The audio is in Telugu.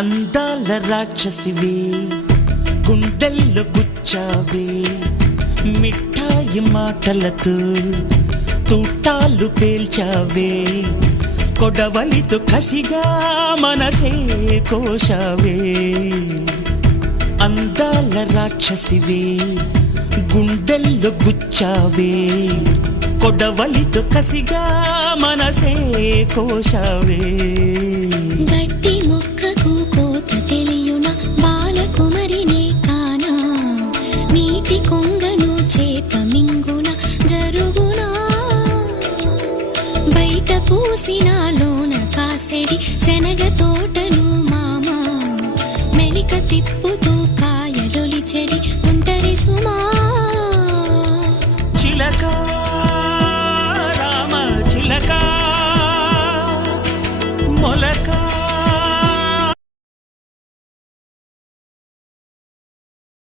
అందాల రాక్షసివే గుండెల్లో గుచ్చావే మిఠాయి మాటలతో తూటాలు పేల్చావే కొడవలితో కసిగా మనసే కోశావే అందాల రాక్షసివే గుండెల్లో గుచ్చావే కొడవలితో కసిగా మనసే కోశావే